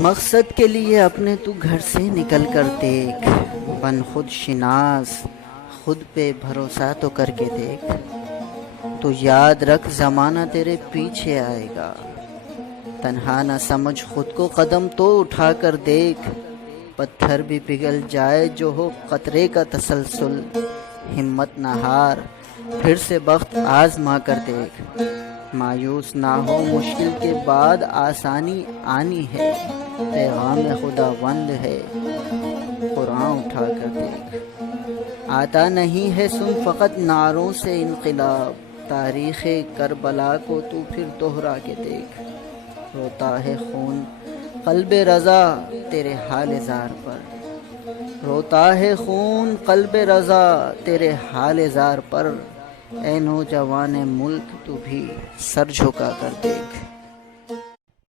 مقصد کے لیے اپنے تو گھر سے نکل کر دیکھ، بن خود شناس، خود پہ بھروسہ تو کر کے دیکھ، تو یاد رکھ زمانہ تیرے پیچھے آئے گا، تنہا نہ سمجھ خود کو، قدم تو اٹھا کر دیکھ، پتھر بھی پگھل جائے جو ہو قطرے کا تسلسل، ہمت نہ ہار، پھر سے بخت آزما کر دیکھ، مایوس نہ ہو، مشکل کے بعد آسانی آنی ہے، پیغام خداوند ہے، قرآن اٹھا کر دیکھ، آتا نہیں ہے سن فقط نعروں سے انقلاب، تاریخ کربلا کو تو پھر دہرا کے دیکھ، روتا ہے خون قلب رضا تیرے حال زار پر، روتا ہے خون قلب رضا تیرے حال زار پر، اے نوجوان ملک تو بھی سر جھکا کر دیکھ۔